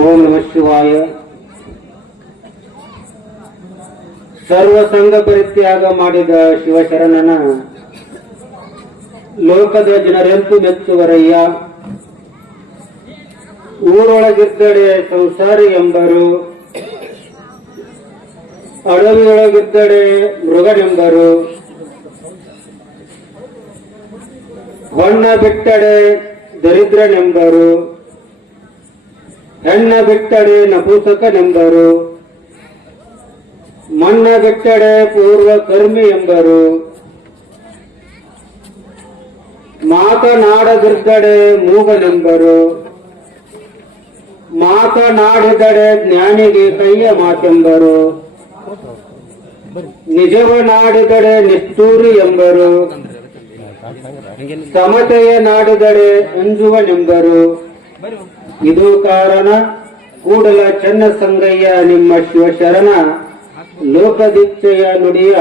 ಓಂ ನಮಃ ಶಿವಾಯ. ಸರ್ವ ಸಂಘ ಪರಿತ್ಯಾಗ ಮಾಡಿದ ಶಿವಶರಣನ ಲೋಕದ ಜನರೆಂತೂ ಮೆಚ್ಚುವರಯ್ಯ. ಊರೊಳಗಿದ್ದಡೆ ಸಂಸಾರಿ ಎಂಬರು, ಅಡವಿಯೊಳಗಿದ್ದಡೆ ಮೃಗನೆಂಬರು, ಹೊನ್ನ ಬಿಟ್ಟಡೆ ದರಿದ್ರನೆಂಬರು, ಹೆಣ್ಣ ಬಿಟ್ಟಡೆ ನಪುಸಕನೆಂಬರು, ಮಣ್ಣ ಬಿಟ್ಟಡೆ ಪೂರ್ವ ಕರ್ಮಿ ಎಂಬರು, ಮಾತನಾಡದಿದ್ದಡೆ ಮೂಗನೆಂಬರು, ಮಾತನಾಡಿದಡೆ ಜ್ಞಾನಿಗೆ ಕೈಯ ಮಾತೆಂಬರು, ನಿಜವನಾಡಿದಡೆ ನಿಷ್ಠೂರಿ ಎಂಬರು, ಸಮತೆಯ ನಾಡಿದಡೆ ಅಂಜುವನೆಂಬರು. ಇದು ಕಾರಣ ಕೂಡಲ ಚನ್ನಸಂಗಯ್ಯ ನಿಮ್ಮ ಶಿವಶರಣ ಲೋಕದಿಚ್ಛೆಯ ನುಡಿಯ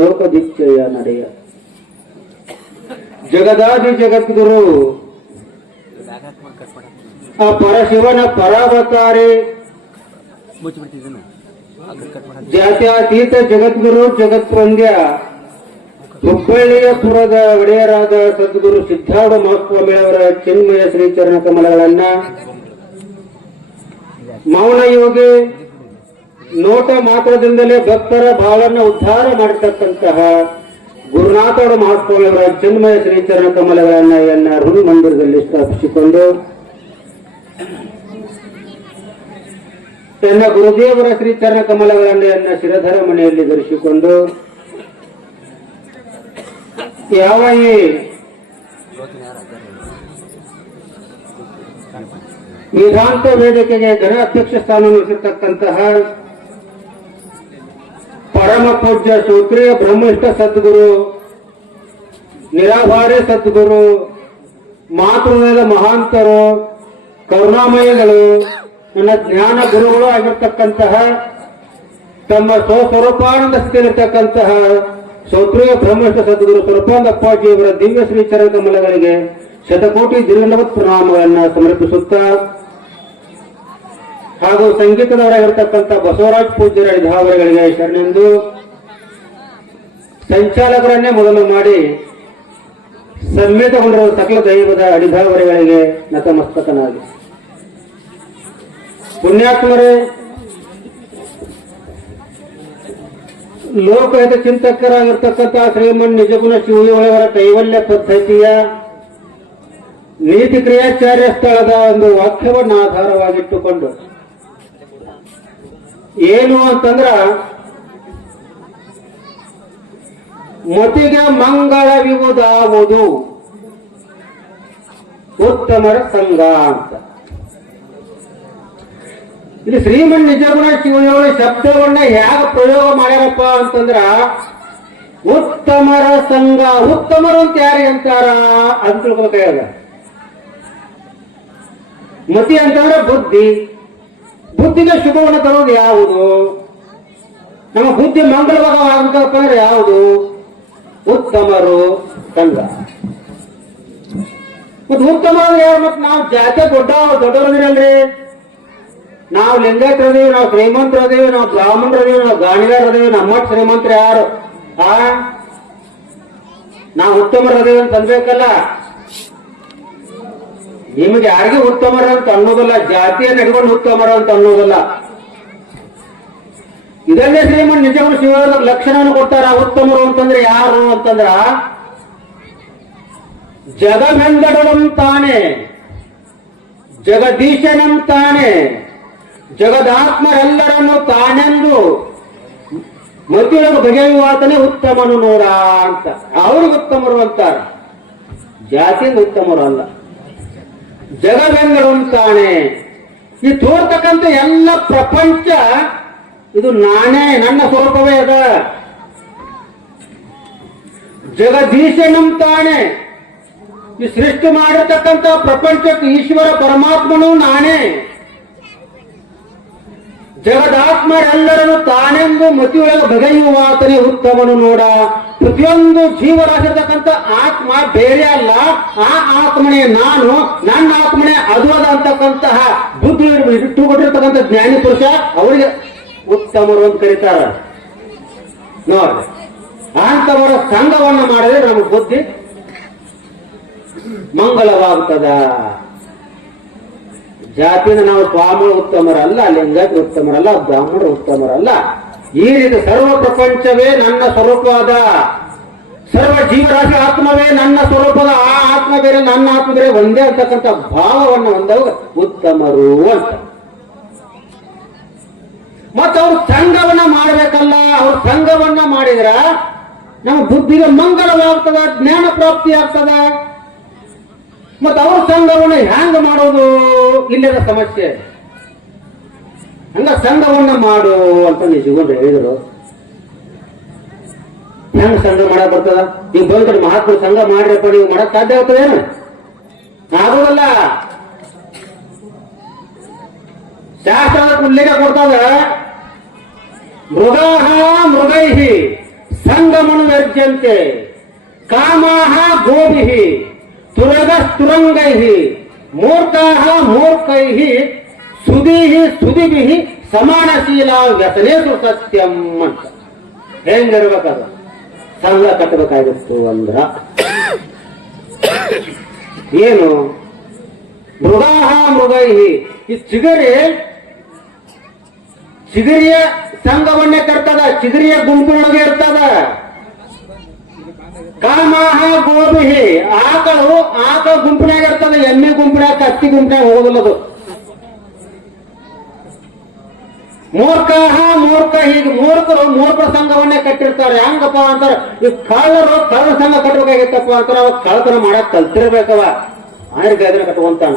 ಲೋಕದಿಚ್ಛೆಯ ನಡೆಯ. ಜಗದಾದಿ ಜಗದ್ಗುರು ಆ ಪರಶಿವನ ಪರಾವತಾರಿ ಜಾತ್ಯಾತೀತ ಜಗದ್ಗುರು ಜಗತ್ವಂದ್ಯ ಹುಬ್ಬಳ್ಳಿಯ ಪುರದ ಒಡೆಯರಾದ ಸದ್ಗುರು ಸಿದ್ಧಾರೂಢ ಮಹಾಸ್ವಾಮಿಯವರ ಚಿನ್ಮಯ ಶ್ರೀಚರಣ ಕಮಲಗಳನ್ನ ಮೌನ ಯೋಗಿ ನೋಟ ಮಾತ್ರದಿಂದಲೇ ಭಕ್ತರ ಬಾಳನ್ನ ಉದ್ಧಾರ ಮಾಡಿರ್ತಕ್ಕಂತಹ ಗುರುನಾಥೋಡ ಮಹಾಸ್ವಾಮಿಯವರ ಚಿನ್ಮಯ ಶ್ರೀಚರಣ ಕಮಲಗಳನ್ನ ಎನ್ನ ಹೃದಯ ಮಂದಿರದಲ್ಲಿ ಸ್ಥಾಪಿಸಿಕೊಂಡು ತನ್ನ ಗುರುದೇವರ ಶ್ರೀಚರಣ ಕಮಲಗಳನ್ನ ಎನ್ನ ಶಿರಧರ ಮನೆಯಲ್ಲಿ ಧರಿಸಿಕೊಂಡು ಯಾವ ಈ ವೇದಾಂತ ವೇದಿಕೆಗೆ ಘನ ಅಧ್ಯಕ್ಷ ಸ್ಥಾನ ವಹಿಸಿರ್ತಕ್ಕಂತಹ ಪರಮ ಪೂಜ್ಯ ಶ್ರೋತ್ರಿಯ ಬ್ರಹ್ಮನಿಷ್ಠ ಸದ್ಗುರು, ನಿರಾಭಾರಿ ಸದ್ಗುರು, ಮಾತೃವೇದ ಮಹಾಂತರು, ಕರುಣಾಮಯಗಳು, ನನ್ನ ಜ್ಞಾನ ಗುರುಗಳು ಆಗಿರ್ತಕ್ಕಂತಹ ತಮ್ಮ ಸ್ವಸ್ವರೂಪಾನಂದ ಸ್ಥಿತಿಯಲ್ಲಿರ್ತಕ್ಕಂತಹ ಶ್ರೋತ್ರಿಯ ಬ್ರಹ್ಮನಿಷ್ಠ ಸದ್ಗುರು ಸ್ವರೂಪಾನಂದಪ್ಪಾಜಿಯವರ ದಿವ್ಯ ಶ್ರೀ ಚರಣ ಕಮಲಗಳಿಗೆ ಶತಕೋಟಿ ದಿನವತ್ ಪ್ರಣಾಮಗಳನ್ನ ಸಮರ್ಪಿಸುತ್ತಾ ಹಾಗೂ ಸಂಗೀತದವರಾಗಿರ್ತಕ್ಕಂಥ ಬಸವರಾಜ್ ಪೂಜ್ಯರ ಅಡಿಧಾವರಿಗಳಿಗೆ ಶರಣೆಂದು ಸಂಚಾಲಕರನ್ನೇ ಮೊದಲು ಮಾಡಿ ಸಮ್ಮಿಳಿತಗೊಂಡಿರುವ ಸಕಲ ದೈವದ ಅಡಿಧಾವರಿಗಳಿಗೆ ನತಮಸ್ತಕನಾಗಿ. ಪುಣ್ಯಾತ್ಮರೇ, ಲೋಕಹಿತ ಚಿಂತಕರಾಗಿರ್ತಕ್ಕಂತಹ ಶ್ರೀಮನ್ ನಿಜಗುಣ ಶಿವಯೋಗಿಯವರ ಕೈವಲ್ಯ ಪದ್ಧತಿಯ ನೀತಿ ಕ್ರಿಯಾಚಾರ್ಯ ಸ್ಥಳದ ಒಂದು ವಾಕ್ಯವನ್ನು ಆಧಾರವಾಗಿಟ್ಟುಕೊಂಡು ಏನು ಅಂತಂದ್ರ, ಮತಿಗೆ ಮಂಗಳವಿವುದಾವುದು ಉತ್ತಮರ ಸಂಘ ಅಂತ. ಇಲ್ಲಿ ಶ್ರೀಮನ್ ನಿಜಗುಣ ಶಿವಯೋಗಿ ಶಬ್ದವನ್ನ ಹೇಗ ಪ್ರಯೋಗ ಮಾಡ್ಯಾರಪ್ಪ ಅಂತಂದ್ರ, ಉತ್ತಮರ ಸಂಘ. ಉತ್ತಮರು ಅಂತ ಯಾರಿಗೆ ಅಂತಾರ ಅಂತ ತಿಳ್ಕೊಬೇಕಾಗ. ಮತಿ ಅಂತಂದ್ರೆ ಬುದ್ಧಿ. ಬುದ್ಧಿಗೆ ಶುಭವನ್ನು ತರೋದು ಯಾವುದು? ನಮ್ಮ ಬುದ್ಧಿ ಮಂಗಳವಾಗಬೇಕಪ್ಪ ಅಂದ್ರೆ ಯಾವುದು? ಉತ್ತಮರು ಸಂಘ. ಮತ್ತೆ ಉತ್ತಮ ಅಂದ್ರೆ ಮತ್ ನಾವು ಜಾತಿ ದೊಡ್ಡವರದಿರಲ್ರಿ. ನಾವು ಲಿಂಗಾಯತರದೇವಿ, ನಾವು ಶ್ರೀಮಂತರದೇವಿ, ನಾವು ಬ್ರಾಹ್ಮಣರದೇವಿ, ನಾವು ಗಾಣಿಗಾರದೇವಿ. ನಮ್ಮಟ್ಟು ಶ್ರೀಮಂತರ ಯಾರು? ನಾವು ಉತ್ತಮರದೇವಿ ಅಂತ ಅನ್ಬೇಕಲ್ಲ. ನಿಮ್ಗೆ ಯಾರಿಗೂ ಉತ್ತಮರ ಅಂತ ಅನ್ನೋದಲ್ಲ, ಜಾತಿಯನ್ನು ಹಿಡ್ಕೊಂಡು ಉತ್ತಮರ ಅಂತ ಅನ್ನೋದಲ್ಲ. ಇದನ್ನೇ ಶ್ರೀಮನ್ ನಿಜಗುಣ ಶಿವರ ಲಕ್ಷಣವನ್ನು ಕೊಡ್ತಾರ. ಉತ್ತಮರು ಅಂತಂದ್ರೆ ಯಾರು ಅಂತಂದ್ರ, ಜಗಮೆಂದಡಂತಾನೆ, ಜಗದೀಶನಂತಾನೆ, ಜಗದಾತ್ಮರೆಲ್ಲರನ್ನು ತಾನೆಂದು ಮತಿಯೊಳಗೆ ಬಗೆಯುವಾತನೇ ಉತ್ತಮನು ನೋಡ ಅಂತ. ಅವ್ರಿಗೆ ಉತ್ತಮರು ಅಂತಾರ, ಜಾತಿಯಿಂದ ಉತ್ತಮರು ಅಲ್ಲ. ಜಗವೆಂದಡಂತಾನೆ, ಈ ತೋರ್ತಕ್ಕಂಥ ಎಲ್ಲ ಪ್ರಪಂಚ ಇದು ನಾನೇ, ನನ್ನ ಸ್ವರೂಪವೇ ಅದ. ಜಗದೀಶನಂತಾನೆ, ಈ ಸೃಷ್ಟಿ ಮಾಡಿರ್ತಕ್ಕಂಥ ಪ್ರಪಂಚಕ್ಕೆ ಈಶ್ವರ ಪರಮಾತ್ಮನು ನಾನೇ. ಜಗದಾತ್ಮರೆಲ್ಲರನ್ನು ತಾನೆಂದು ಮತಿಯೊಳಗೆ ಬಗೆಯುವಾತನೇ ಉತ್ತಮನು ನೋಡ. ಪ್ರತಿಯೊಂದು ಜೀವರಾಗಿರ್ತಕ್ಕಂಥ ಆತ್ಮ ಬೇರೆ ಅಲ್ಲ, ಆ ಆತ್ಮನೇ ನಾನು, ನನ್ನ ಆತ್ಮನೇ ಅದು ಅದ ಅಂತಕ್ಕಂತಹ ಬುದ್ಧಿ ಇಟ್ಟುಕೊಟ್ಟಿರ್ತಕ್ಕಂಥ ಜ್ಞಾನಿ ಪುರುಷ ಅವರಿಗೆ ಉತ್ತಮರು ಅಂತ ಕರೀತಾರ. ನೋಡ್ರಿ, ಅಂತವರ ಸಂಘವನ್ನ ಮಾಡಿದ್ರೆ ನಮ್ಮ ಬುದ್ಧಿ ಮಂಗಲವಾಗ್ತದ. ಜಾತಿನ ನಾವು ಸ್ವಾಮಿಗಳು ಉತ್ತಮರಲ್ಲ, ಲಿಂಗಾಯತರು ಉತ್ತಮರಲ್ಲ, ಬ್ರಾಹ್ಮಣರು ಉತ್ತಮರಲ್ಲ. ಈ ರೀತಿ ಸರ್ವ ಪ್ರಪಂಚವೇ ನನ್ನ ಸ್ವರೂಪವಾದ, ಸರ್ವ ಜೀವರಾಶಿ ಆತ್ಮವೇ ನನ್ನ ಸ್ವರೂಪದ, ಆ ಆತ್ಮ ಬೇರೆ ನನ್ನ ಆತ್ಮ ಬೇರೆ ಒಂದೇ ಅಂತಕ್ಕಂಥ ಭಾವವನ್ನು ಹೊಂದವಾಗ ಉತ್ತಮರು ಅಂತ. ಮತ್ತ ಅವ್ರ ಸಂಘವನ್ನ ಮಾಡ್ಬೇಕಲ್ಲ, ಅವ್ರ ಸಂಘವನ್ನ ಮಾಡಿದ್ರ ನಮ್ಮ ಬುದ್ಧಿಗೆ ಮಂಗಲವಾಗ್ತದ, ಜ್ಞಾನ ಪ್ರಾಪ್ತಿ ಆಗ್ತದ. ಮತ್ತ ಅವ್ರ ಸಂಘವನ್ನ ಹ್ಯಾಂಗ ಮಾಡೋದು ಇಲ್ಲದ ಸಮಸ್ಯೆ. ಹಂಗ ಸಂಘವನ್ನ ಮಾಡು ಅಂತ ನಿಜಗೊಂಡ್ರು ಹೇಳಿದ್ರು. ಹೆಂಗ ಸಂಘ ಮಾಡಕ್ ಬರ್ತದ? ನೀವು ಬಂದ್ರೆ ಮಹಾತ್ಮ ಸಂಘ ಮಾಡ್ರಪ್ಪ, ನೀವು ಮಾಡಕ್ ಸಾಧ್ಯ ಆಗ್ತದೇನು? ಆಗೋದಲ್ಲ. ಶಾಸ್ತ್ರದ ಉಲ್ಲೇಖ ಕೊಡ್ತದ, ಮೃಗಾಹ ಮೃಗೈಹಿ ಸಂಗಮನು ವರ್ಜ್ಯಂತೆ, ಕಾಮಾಹ ಗೋಭಿಹಿ ತುರಂಗೈಹಿ ಮೂರ್ಖಾಹ ಮೂರ್ಖೈಹಿ ಸುದೀಹಿ ಸುದಿಭಿಹಿ ಸಮಾನಶೀಲ ವ್ಯಸನೇಸು ಸತ್ಯಂ ಅಂತ. ಹೆಂಗಿರ್ಬೇಕದ? ಸಂಘ ಕಟ್ಟಬೇಕಾಗಿತ್ತು ಅಂದ್ರ ಏನು? ಮೃಗಾಹ ಮೃಗೈಹಿ, ಈ ಚಿಗರಿಯ ಸಂಘವನ್ನೇ ಕಟ್ತದ, ಚಿಗರಿಯ ಗುಂಪಿನೊಳಗೆ ಇರ್ತದ. ಕಾಮಾಹ ಗೋಭಿಹಿ, ಆಕಳ ಗುಂಪಿನಾಗ ಇರ್ತದ, ಎಮ್ಮೆ ಗುಂಪಿನಾಗ, ಕತ್ತಿ ಗುಂಪಿನಾಗ ಹೋಗೋದಿಲ್ಲದು. ಮೂರ್ಖಾಹ ಮೂರ್ಖ, ಹೀಗೆ ಮೂರ್ಖರ ಸಂಘವನ್ನೇ ಕಟ್ಟಿರ್ತಾರೆ. ಹೆಂಗಪ್ಪ ಅಂತಾರ, ಈ ಕಳ್ಳರು ಕಳ್ಳ ಸಂಘ ಕಟ್ಟಬೇಕಾಗಿತ್ತಪ್ಪ ಅಂತಾರ. ಅವಾಗ ಕಳ್ಳತನ ಮಾಡಕ್ ಕಲ್ತಿರ್ಬೇಕವ, ಆಯ್ಕೆ ಅದನ್ನ ಕಟ್ಕೊಂತಾನ.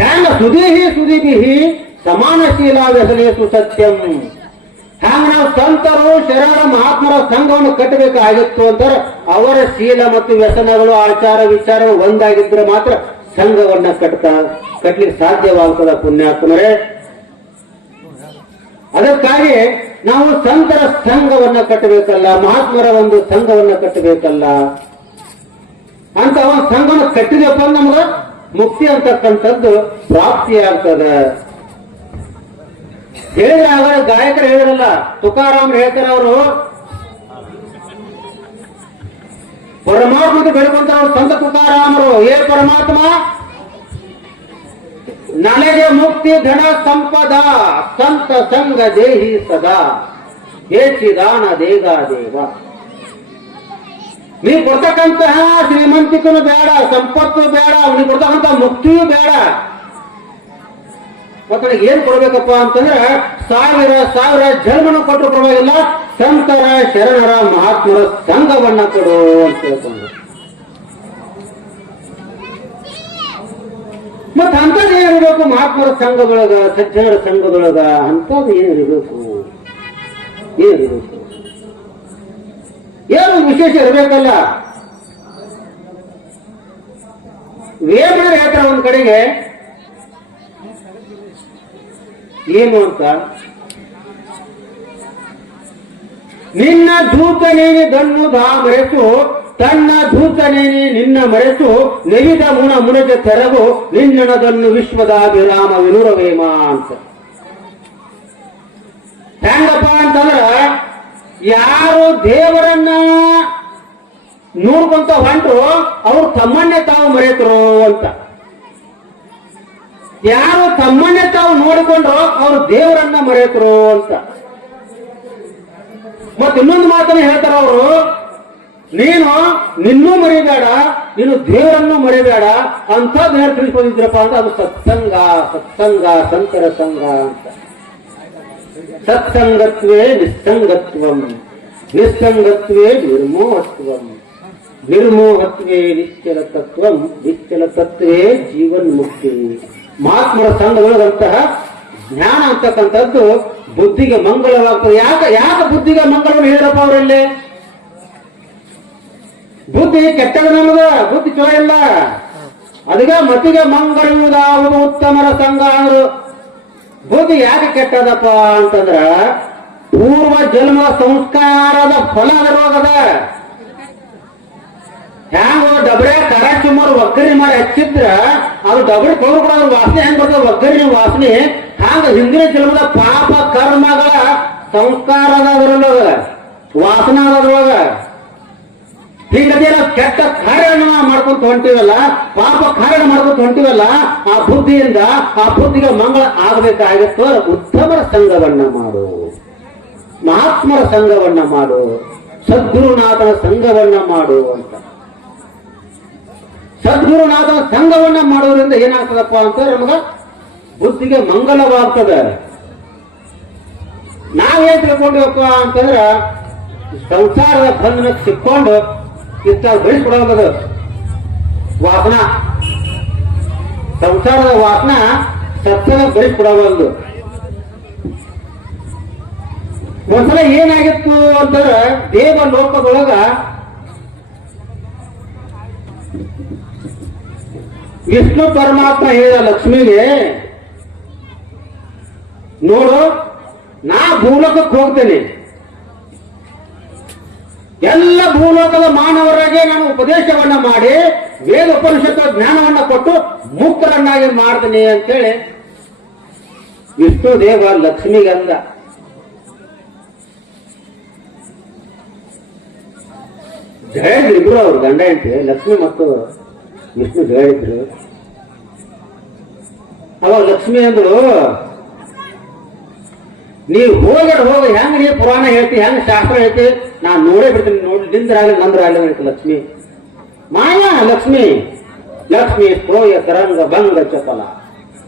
ಹೆಂಗ ಸುದೀಹಿ ಸುದಿಭಿಹಿ ಸಮಾನಶೀಲ ವ್ಯಸನೇಸು ಸತ್ಯಂ. ಹ್ಯಾಂಗ ನಾವು ಸಂತರು ಶರಣ ಮಹಾತ್ಮರ ಸಂಘವನ್ನು ಕಟ್ಟಬೇಕಾಗಿತ್ತು ಅಂತಾರೆ. ಅವರ ಶೀಲ ಮತ್ತು ವ್ಯಸನಗಳು, ಆಚಾರ ವಿಚಾರಗಳು ಒಂದಾಗಿದ್ರೆ ಮಾತ್ರ ಸಂಘವನ್ನ ಕಟ್ಟಲಿಕ್ಕೆ ಸಾಧ್ಯವಾಗ್ತದ ಪುಣ್ಯಾತ್ಮರೇ. ಅದಕ್ಕಾಗಿ ನಾವು ಸಂತರ ಸಂಘವನ್ನ ಕಟ್ಟಬೇಕಲ್ಲ, ಮಹಾತ್ಮರ ಒಂದು ಸಂಘವನ್ನ ಕಟ್ಟಬೇಕಲ್ಲ ಅಂತ ಅವನ ಸಂಘವನ್ನು ಕಟ್ಟಿದಪ್ಪ ನಮ್ಗ ಮುಕ್ತಿ ಅಂತಕ್ಕಂಥದ್ದು ಪ್ರಾಪ್ತಿಯಾಗ್ತದೆ. ಹೇಳಿದ್ರೆ ಅವರ ಗಾಯಕರು ಹೇಳಿರಲ್ಲ, ತುಕಾರಾಮ್ ಹೇಳ್ತಾರೆ, ಅವರು ಪರಮಾತ್ಮ ಬೆಳ್ಕೊಂತ ಸಂತ ತುಕಾರಾಮರು. ಏ ಪರಮಾತ್ಮ, ನನಗೆ ಮುಕ್ತಿ ಧನ ಸಂಪದ ಸಂತ ಸಂಗ ದೇಹಿ ಸದಾ ಏಚಿದಾನ ದೇಗ ದೇವ. ನೀವು ಕೊಡ್ತಕ್ಕಂತಹ ಶ್ರೀಮಂತಿಕನು ಬೇಡ, ಸಂಪತ್ತು ಬೇಡ, ನೀವು ಕೊಡ್ತಕ್ಕಂತಹ ಮುಕ್ತಿಯೂ ಬೇಡ. ಮತ್ತೆ ಏನ್ ಕೊಡ್ಬೇಕಪ್ಪ ಅಂತಂದ್ರೆ ಸಾವಿರ ಸಾವಿರ ಜನ್ಮನು ಕೊಟ್ಟರು ಪರವಾಗಿಲ್ಲ, ಸಂತರ ಶರಣರ ಮಹಾತ್ಮರ ಸಂಘವನ್ನ ಕೊಡು ಅಂತ ಹೇಳ್ಕೊಂಡು. ಮತ್ತ ಅಂತದ್ ಏನಿರ್ಬೇಕು ಮಹಾತ್ಮರ ಸಂಘದೊಳಗ, ಸಜ್ಜನರ ಸಂಘದೊಳಗ? ಅಂತದ್ ಏನಿರ್ಬೇಕು? ಏನು ವಿಶೇಷ ಇರ್ಬೇಕಲ್ಲ. ವೇಮಣರು ಹೇಳ್ತಾರ ಒಂದ್ ಕಡೆಗೆ ಏನು ಅಂತ, ನಿನ್ನ ಧೂತನೇನಿ ದನ್ನು ದಾ ಮರೆಸು, ತನ್ನ ಧೂತನೇನಿ ನಿನ್ನ ಮರೆಸು, ನೆವಿದ ಮುನಜ ತೆರವು ನಿನ್ನಣದನ್ನು ವಿಶ್ವದ ವಿರಾಮ ವಿನುರವೇಮ ಅಂತ. ಹೆಂಗಪ್ಪ ಅಂತಂದ್ರ, ಯಾರು ದೇವರನ್ನ ನೋಡ್ಕೊಂತ ಹೊಂಟ್ರು ಅವ್ರು ತಮ್ಮನ್ನೇ ತಾವು ಮರೆತರು ಅಂತ. ಯಾರು ತಮ್ಮನ್ನೇ ತಾವು ನೋಡಿಕೊಂಡ್ರು ಅವ್ರು ದೇವರನ್ನ ಮರೆತರು ಅಂತ. ಮತ್ತೆ ಇನ್ನೊಂದು ಮಾತನ್ನ ಹೇಳ್ತಾರ ಅವರು, ನೀನು ನಿನ್ನೂ ಮರಿಬೇಡ, ನೀನು ದೇವರನ್ನು ಮರಿಬೇಡ ಅಂತ ತಿಳಿಸ್ಕೊಂಡಿದ್ರಪ್ಪ ಅಂತ. ಅದು ಸತ್ಸಂಗ, ಸತ್ಸಂಗ ಸಂತರ ಸಂಘ ಅಂತ. ಸತ್ಸಂಗತ್ವೇ ನಿಸ್ಸಂಗತ್ವಂ, ನಿಸ್ಸಂಗತ್ವೇ ನಿರ್ಮೋಹತ್ವಂ, ನಿರ್ಮೋಹತ್ವೇ ನಿಶ್ಚಲ ತತ್ವಂ, ನಿಶ್ಚಲ ತತ್ವೇ ಜೀವನ್ ಮುಕ್ತಿ. ಮಹಾತ್ಮರ ಸಂಘದೊಳಗಂತಹ ಜ್ಞಾನ ಅಂತಕ್ಕಂಥದ್ದು ಬುದ್ಧಿಗೆ ಮಂಗಳವಾಗ್ತದೆ. ಯಾಕೆ ಬುದ್ಧಿಗೆ ಮಂಗಳವನ್ನು ಹೇಳಿರಪ್ಪ ಅವರಲ್ಲಿ? ಬುದ್ಧಿ ಕೆಟ್ಟದ ನಮಗ, ಬುದ್ಧಿ ಚಲೋ ಇಲ್ಲ. ಅದಕ್ಕೆ ಮತಿಗೆ ಮಂಗಳಯುವುದಾವುದು ಉತ್ತಮರ ಸಂಘ ಅಂದ್ರು. ಬುದ್ಧಿ ಯಾಕೆ ಕೆಟ್ಟದಪ್ಪ ಅಂತಂದ್ರ ಪೂರ್ವ ಜನ್ಮ ಸಂಸ್ಕಾರದ ಫಲ ಅದರೊಳಗದ. ಹ್ಯಾಂಗ ಡಬ್ರೆ ಕರ ಚುಮ್ಮರ್ ಒಗ್ಗರಿ ಮಾಡಿ ಹಚ್ಚಿದ್ರ ಅದು ಡಬ್ರೆ ಕೌರು ಕೂಡ ಅದ್ರ ವಾಸನೆ ಹೆಂಗ್ ಬರ್ತದ, ಒಗ್ಗರಿ ವಾಸನೆ ಹಂಗ ಹಿಂದಿನ ಜನ್ಮದ ಪಾಪ ಕರ್ಮಗಳ ಸಂಸ್ಕಾರದ ಅದರೊಳಗ ವಾಸನ ಅದ್ರೊಳಗ. ಹೀಗದೇ ನಾವು ಕೆಟ್ಟ ಕಾರ್ಯನ ಮಾಡ್ಕೊಂತ ಹೊಂಟಿವಲ್ಲ, ಪಾಪ ಕಾರ್ಯ ಮಾಡ್ಕೊಂತ ಹೊಂಟಿವಲ್ಲ, ಆ ಬುದ್ಧಿಯಿಂದ ಆ ಬುದ್ಧಿಗೆ ಮಂಗಳ ಆಗಬೇಕಾಗಿತ್ತು. ಉತ್ತಮರ ಸಂಘವನ್ನ ಮಾಡು, ಮಹಾತ್ಮರ ಸಂಘವನ್ನ ಮಾಡು, ಸದ್ಗುರುನಾಥನ ಸಂಘವನ್ನ ಮಾಡು ಅಂತ. ಸದ್ಗುರುನಾಥನ ಸಂಘವನ್ನ ಮಾಡೋದ್ರಿಂದ ಏನಾಗ್ತದಪ್ಪ ಅಂತ ನಮಗ ಬುದ್ಧಿಗೆ ಮಂಗಲವಾಗ್ತದೆ. ನಾವೇನ್ ತಿಳ್ಕೊಂಡಿವಪ್ಪ ಅಂತಂದ್ರ ಸಂಸಾರದ ಬಂಧನ ಸಿಕ್ಕೊಂಡು ಇತ್ತ ಬೆಳೆಸ್ಕೊಡೋದು ವಾಸನ, ಸಂಸಾರದ ವಾಸನ ಸತ್ಸಂಗ ಬೆಳೆಸ್ಕೊಡೋದು. ಒಂದ್ಸಲ ಏನಾಗಿತ್ತು ಅಂತಂದ್ರ ದೇವ ಲೋಕದೊಳಗ ವಿಷ್ಣು ಪರಮಾತ್ಮ ಹೇಳಿದ ಲಕ್ಷ್ಮಿಗೆ, ನೋಡು ನಾ ಭೂಲೋಕಕ್ಕೆ ಹೋಗ್ತೇನೆ, ಎಲ್ಲ ಭೂಲೋಕದ ಮಾನವರಿಗೆ ನಾನು ಉಪದೇಶವನ್ನ ಮಾಡಿ ವೇದ ಉಪನಿಷತ್ತು ಜ್ಞಾನವನ್ನ ಕೊಟ್ಟು ಮುಕ್ತರನ್ನಾಗಿ ಮಾಡ್ತೇನೆ ಅಂತೇಳಿ ವಿಷ್ಣು ದೇವ ಲಕ್ಷ್ಮಿಗೆ ಅಂದ. ಹೇಳಿದ್ರು ಇಬ್ರು ಅವ್ರು ಗಂಡ ಹೆಂಡತಿ, ಲಕ್ಷ್ಮಿ ಮತ್ತು ವಿಷ್ಣು ಹೇಳಿದ್ರು. ಅವಾಗ ಲಕ್ಷ್ಮಿ ಅಂದ್ರು, ನೀವು ಹೋಗ ಹೆಂಗ ನೀವು ಪುರಾಣ ಹೇಳ್ತಿ, ಹೆಂಗ ಶಾಸ್ತ್ರ ಹೇಳ್ತಿ, ನಾನ್ ನೋಡೇ ಬಿಡ್ತೀನಿ, ನೋಡ್ಲಿಂದ್ರಾಗಲಿ ನಂದ್ರಾಗಲಿ ಅಂತ ಲಕ್ಷ್ಮಿ. ಮಾಯಾ ಲಕ್ಷ್ಮಿ, ಲಕ್ಷ್ಮಿ ಸ್ತ್ರೋಯ ತರಂಗ ಭಂಗ ಚಪಲ.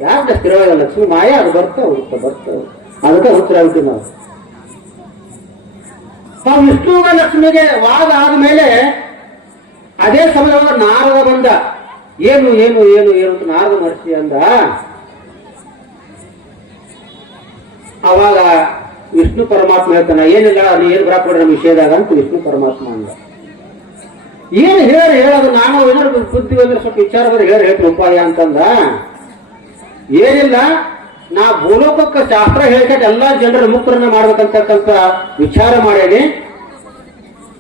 ಯಾಕೆ ಸ್ಥಿರವಾಗ ಲಕ್ಷ್ಮಿ ಮಾಯಾ, ಅದು ಬರ್ತಾವ ಅದಕ್ಕೆ ಉತ್ತರ ಹೇಳ್ತೀವಿ ನಾವು. ವಿಷ್ಣುಗ ಲಕ್ಷ್ಮಿಗೆ ವಾದ ಆದ್ಮೇಲೆ ಅದೇ ಸಮಯವಾಗ ನಾರದ ಬಂದ. ಏನು ಏನು ಏನು ಏನು ಅಂತ ನಾರದ ಮಹರ್ಷಿ ಅಂದ. ಅವಾಗ ವಿಷ್ಣು ಪರಮಾತ್ಮ ಹೇಳ್ತಾನ, ಏನಿಲ್ಲ ನೀ ಏನ್ ಬರಾಕೊಡ್ರಿ ನಮ್ಮ ವಿಷಯದಾಗ ಅಂತ ವಿಷ್ಣು ಪರಮಾತ್ಮ ಅಂದ. ಏನು ಹೇಳೋದು, ನಾನು ಏನಾದ್ರು ಬುದ್ಧಿ ಅಂದ್ರೆ ಸ್ವಲ್ಪ ವಿಚಾರ ಹೇಳ್ತೀನಿ ಉಪಾಯ ಅಂತಂದ. ಏನಿಲ್ಲ, ನಾ ಭೂಲೋಕಕ್ಕೆ ಶಾಸ್ತ್ರ ಹೇಳ್ಕೊಂಡು ಎಲ್ಲಾ ಜನರ ಮುಕ್ತರನ್ನ ಮಾಡ್ಬೇಕಂತಕ್ಕಂತ ವಿಚಾರ ಮಾಡೇನಿ.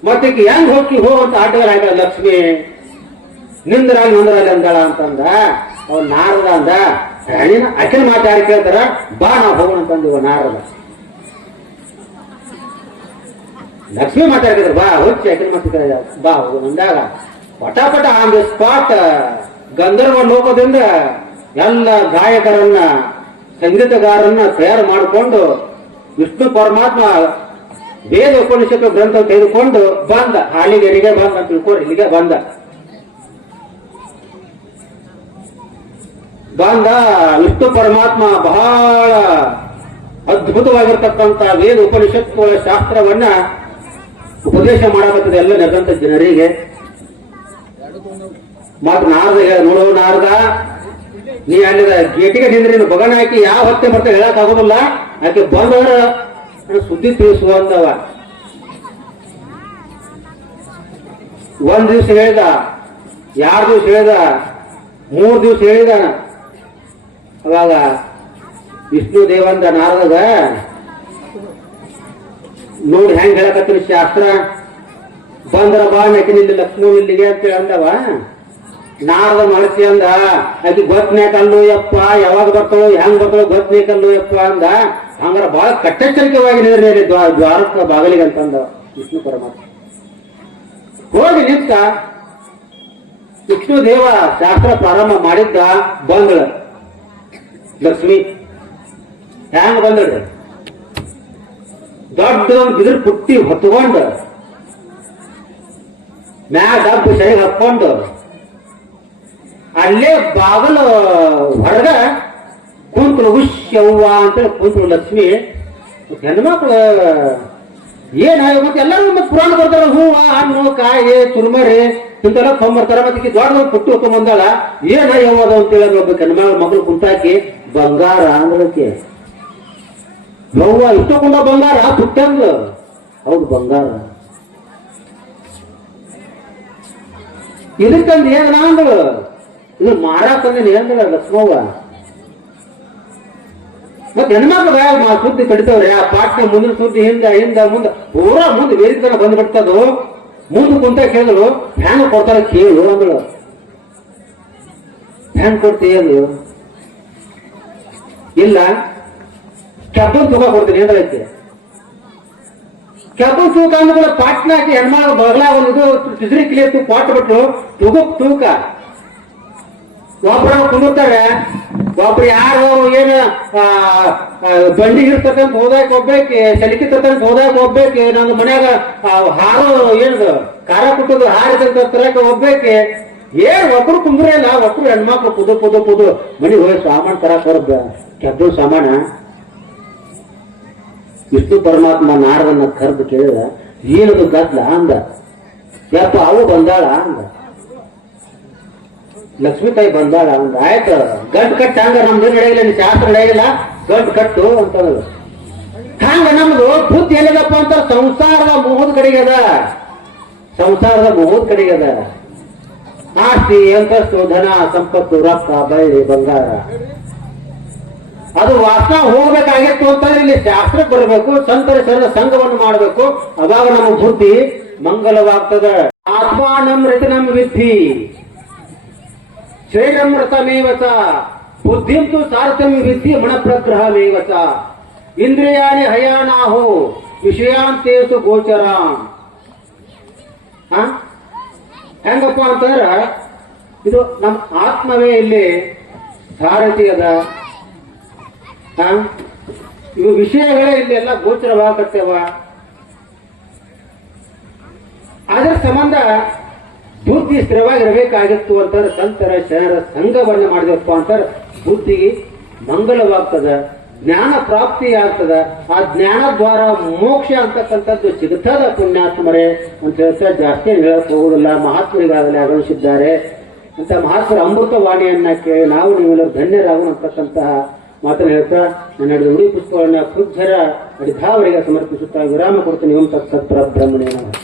ಮತ್ತೆ ಹೆಂಗ್ ಹೋಗಂತ ಆಟಗಾರ ಆಗ ಲಕ್ಷ್ಮಿ ನಿಂದ್ರಾಗಿ ನಂದ್ರಲ್ಲಿ ಅಂದಾಳ ಅಂತಂದ. ಅವ್ರು ನಾರದ ಅಂದ, ರಾಣಿನ ಅಖಿಲ ಮಾತಾಡಿ ಕೇಳ್ತಾರ, ಬಾ ನಾವು ಹೋಗೋಣ ಅಂತಂದಿವ ನಾರದ. ಲಕ್ಷ್ಮಿ ಮಾತಾಡ್ತಿದ್ರು, ಬಾ ಹುಚ್ಚಿ ಅಖಿಲ ಮಾತಾಡ ಬಾ ಹೋಗೋಣ ಅಂದಾಗ ಪಟಾಪಟ ಆನ್ ದಿ ಸ್ಪಾಟ್ ಗಂಧರ್ವ ಲೋಕದಿಂದ ಎಲ್ಲ ಗಾಯಕರನ್ನ ಸಂಗೀತಗಾರನ್ನ ತಯಾರು ಮಾಡಿಕೊಂಡು ವಿಷ್ಣು ಪರಮಾತ್ಮ ವೇದ ಉಪನಿಷತ್ತು ಗ್ರಂಥ ತೆಗೆದುಕೊಂಡು ಬಂದ. ಹಾಲಿಗೆರಿಗೆ ಬಂದ ಅಂತ ತಿಳ್ಕೊಂಡು ಇಲ್ಲಿಗೆ ಬಂದ. ವಿಷ್ಣು ಪರಮಾತ್ಮ ಬಹಳ ಅದ್ಭುತವಾಗಿರ್ತಕ್ಕಂಥ ವೇದ ಉಪನಿಷತ್ತುಗಳ ಶಾಸ್ತ್ರವನ್ನ ಉಪದೇಶ ಮಾಡಬೇಕಂತ ಎಲ್ಲ ನೆರೆದಂತ ಜನರಿಗೆ. ಮತ್ ನಾರದ ಹೇಳ, ನೋಡು ನಾರದ, ನೀ ಅಲ್ಲಿದ ಗೇಟಿಗೆ ನಿಂದ್ರಿ ಬಗನ ಹಾಕಿ ಯಾವ ಹೊತ್ತೆ ಬರ್ತಾ ಹೇಳಕ್ ಆಗೋದಿಲ್ಲ, ಆಕೆ ಬಂದವರ ಸುದ್ದಿ ತಿಳಿಸುವಂತವ. ಒಂದ್ ದಿವ್ಸ ಹೇಳಿದ, 2 ದಿವ್ಸ ಹೇಳಿದ, 3 ದಿವ್ಸ ಹೇಳಿದ. ಅವಾಗ ವಿಷ್ಣು ದೇವಂದ ನಾರದಾಗ, ನೋಡಿ ಹೆಂಗ್ ಹೇಳಕತ್ತೀನಿ ಶಾಸ್ತ್ರ, ಬಂದ್ರ ಬಾ ನೆಕಿನಿಲ್ಲಿ ಲಕ್ಷ್ಮೀ ಇಲ್ಲಿಗೆ ಅಂತ ಅಂದವ. ನಾರದ ಮಳಸಿ ಅಂದ, ಆಕಿ ಗೊತ್ತನೇಕಲ್ಲು ಯಪ್ಪ, ಯಾವಾಗ ಬರ್ತಾಳೋ ಹೆಂಗ್ ಬರ್ತಾಳೋ ಗೊತ್ತನೇಕಲ್ಲು ಯಪ್ಪ ಅಂದ. ಹಂಗಾರ ಬಹಳ ಕಟ್ಟೆಚ್ಚರಿಕೆವಾಗಿ ನಿಂದ್ರೆ ದ್ವಾರಕ್ಕ ಬಾಗಿಲಿಗೆ ಅಂತಂದ ವಿಷ್ಣು ಪರಮಾತ್ಮ. ಹೋಗಿ ನಿಂತ ವಿಷ್ಣು ದೇವ ಶಾಸ್ತ್ರ ಪ್ರಾರಂಭ ಮಾಡಿದ್ದ. ಬಂದಳ ಲಕ್ಷ್ಮಿ. ಹ್ಯಾಂಗ ಬಂದಳ್ರಿ, ದೊಡ್ಡ ಬಿದ್ರ ಪುಟ್ಟಿ ಹೊತ್ಕೊಂಡು ಮ್ಯಾ ಡಬ್ಬು ಸರಿ ಹಾಕೊಂಡು ಅಲ್ಲೇ ಬಾಗಲು ಹೊರಗ ಕುಂತಳು. ಹುಷ್ಯವ್ವ ಅಂತೇಳಿ ಕುಂತಳು ಲಕ್ಷ್ಮಿ. ಹೆಣ್ಮಕ್ಳು ಏನಾಗ ಮತ್ತೆ ಎಲ್ಲರೂ ಮತ್ತೆ ಪುರಾಣ ಬರ್ತಾರ, ಹೂವ ಹಣ್ಣು ಕಾಯಿ ಚುರುಮರಿ ಇಂತೆಲ್ಲ ತೊಗೊಂಬರ್ತಾರ. ಮತ್ತೆ ದೊಡ್ಡ ಪುಟ್ಟಿ ಹೊತ್ಕೊಂಡ್ ಬಂದಾಳ. ಏನಾಗ್ಯದ ಅಂತ ಹೇಳೋದು ಮಗಳು ಕುಂತಾಕಿ ಬಂಗಾರ ಅಂದ್ರಕ್ಕೆ, ಯವ್ವ ಇಷ್ಟಕೊಂಡ ಬಂಗಾರ ಪುಟ್ಟಂದು. ಹೌದು ಬಂಗಾರ. ಇದಕ್ಕಂದು ಏನ ಅಂದಳು, ಇದು ಮಾರಾಕಂದಿನ ಏನಂದಳ ಲಕ್ಷ್ಮವ್ವ. ಮತ್ತೆ ಹೆಣ್ಮಕ್ಳು ಬಾಯಾಗ ಸುದ್ದಿ ಕಡಿತವ್ರೆ. ಆ ಪಾಟ್ನ ಮುಂದಿನ ಸುದ್ದಿ ಹಿಂದ ಮುಂದೆ ಪೂರಾ ಮುಂದೆ ವೇದಿಕೆ ತನ ಬಂದ್ಬಿಡ್ತದು. ಮುಂದೆ ಕುಂತ ಕೇಳಿದ್ರು ಫ್ಯಾನ್ ಕೊಡ್ತಾರ ಕೇಳು ಅಂದಳು. ಫ್ಯಾನ್ ಕೊಡ್ತೀಯದು ಇಲ್ಲ, ಕೆಬ್ಬನ್ ತೂಕ ಕೊಡ್ತೀನಿ ಏನೈತೆ. ಕೆಬ್ಬನ್ ತೂಕ ಅಂದ್ಗಳ ಪಾಟ್ನ ಹಾಕಿ ಹೆಣ್ಮಕ್ಳು ಬಗಲಾಗ ಒಂದು ಇದು ತಿದ್ರಿ ಕಿಲಿಯತ್ತು ಪಾಟ್ ಬಿಟ್ರು ತೂಕ. ಒಬ್ರು ಕುಂದಿರ್ತಾರೆ, ಒಬ್ರು ಯಾರು ಏನ ಬಂಡಿ ಇರ್ತಕ್ಕಂತ ಹೋದಾಕ ಹೋಗ್ಬೇಕು, ಸಲಿಕೆ ತಕ್ಕಂತ ಹೋದಾಕ ಹೋಗ್ಬೇಕು, ನನ್ನ ಮನ್ಯಾಗ ಹಾರು ಏನದು ಖಾರ ಕುಟ್ಟದು ಹಾರಿದಂತ ತರಕ ಹೋಗ್ಬೇಕು. ಒಬ್ರು ಕುಂದ್ರೆ ಇಲ್ಲ, ಒಬ್ರು ಹೆಣ್ಮಕ್ಳು ಪುದು ಮನೆಗೆ ಹೋಗಿ ಸಾಮಾನು ತರಕ ಬರಬ್ಬ ಕೆಬ್ಬ ಸಾಮಾನ. ವಿಷ್ಣು ಪರಮಾತ್ಮ ನಾರದನ್ನ ಕರೆದು ಕೇಳಿದ, ಏನದು ಗದ್ಲ ಅಂದ. ಯಪ್ಪ ಅವು ಬಂದಾಳ ಅಂದ. ಲಕ್ಷ್ಮೀ ತಾಯಿ ಬಂದಾಳ ಅಂದ. ಆಯ್ತು ಗಂಟು ಕಟ್ಟ ಹಂಗ ನಮ್ದು ನಡೆಯಲ್ಲ, ನೀ ಶಾಸ್ತ್ರ ನಡೆಯಲ್ಲ, ಗಂಟು ಕಟ್ಟು ಅಂತ ಹಂಗ ನಮ್ದು ಬುದ್ಧಿ ಎಲ್ಲಿದಪ್ಪ ಅಂತ ಸಂಸಾರದ ಮೋಹದ ಕಡೆಗೆ ಅದ. ಸಂಸಾರದ ಮೋಹದ ಕಡೆಗೆ ಅದ. ಆಸ್ತಿ ಅಂತಸ್ತು ಧನ ಸಂಪತ್ತು ರೊಕ್ಕ ಬಳ್ಳಿ ಬಂಗಾರ ಅದು ವಾಸನ ಹೋಗ್ಬೇಕಾಗಿತ್ತು ಅಂತಂದ್ರೆ ಇಲ್ಲಿ ಶಾಸ್ತ್ರಕ್ಕೆ ಬರಬೇಕು, ಸಂತರ ಸರದ ಸಂಘವನ್ನು ಮಾಡಬೇಕು. ಅವಾಗ ನಮ್ಮ ಬುದ್ಧಿ ಮಂಗಲವಾಗ್ತದ. ಆತ್ಮಾನಂ ರಚನಂ ವಿದ್ಧಿ ಶ್ರೇಯಮೃತಮೇವಚ ಬುದ್ಧಿಂತು ಸಾರ್ಥಂ ವಿದ್ಧಿ ಮನಪ್ರಗ್ರಹಮೇವಚ ಇಂದ್ರಿಯಾಣಿ ಹಯಾನಾಹೋ ವಿಷಯಾಂತೇಸು ಗೋಚರ. ಹೆಂಗಪ್ಪ ಅಂತಂದ್ರ ಇದು ನಮ್ಮ ಆತ್ಮವೇ ಇಲ್ಲಿ ಸಾರಥಿ ಅದ. ಇವು ವಿಷಯಗಳೇ ಇಲ್ಲಿ ಎಲ್ಲ ಗೋಚರವಾಗತ್ತವ. ಅದರ ಸಂಬಂಧ ಬುದ್ಧಿ ಸ್ಥಿರವಾಗಿರ್ಬೇಕಾಗಿತ್ತು ಅಂತಾರೆ. ಸಂತರ ಶರಣರ ಸಂಘವನ್ನ ಮಾಡಿದಪ್ಪ ಅಂತಾರೆ ಬುದ್ಧಿಗೆ ಮಂಗಲವಾಗ್ತದ, ಜ್ಞಾನ ಪ್ರಾಪ್ತಿ ಆಗ್ತದ. ಆ ಜ್ಞಾನ ದ್ವಾರ ಮೋಕ್ಷ ಅಂತಕ್ಕಂಥದ್ದು ಸಿಗುತ್ತದ ಪುಣ್ಯಾತ್ಮರೇ ಅಂತ ಹೇಳ್ತಾ ಜಾಸ್ತಿ ಹೇಳಕ್ ಹೋಗುದಿಲ್ಲ. ಮಹಾತ್ಮರಿಗಾಗಲೇ ಆಗಮಿಸಿದ್ದಾರೆ ಅಂತ ಮಹಾತ್ಮರ ಅಮೃತವಾಣಿಯನ್ನ ಕೇಳಿ ನಾವು ನೀವೆಲ್ಲರೂ ಧನ್ಯರಾಗೋಣ ಅಂತಕ್ಕಂತಹ ಮಾತನ್ನು ಹೇಳ್ತಾ ನನ್ನ ನುಡಿ ಪುಷ್ಪಗಳನ್ನ ಕೃಜ್ಜರ ಅಡಿಧಾವರಿಗೆ ಸಮರ್ಪಿಸುತ್ತಾ ವಿರಾಮ ಕೊಡ್ತೀನಿ. ಓಂ ತತ್ಸತ್ ಪರಬ್ರಹ್ಮಣೇ ನಮಃ.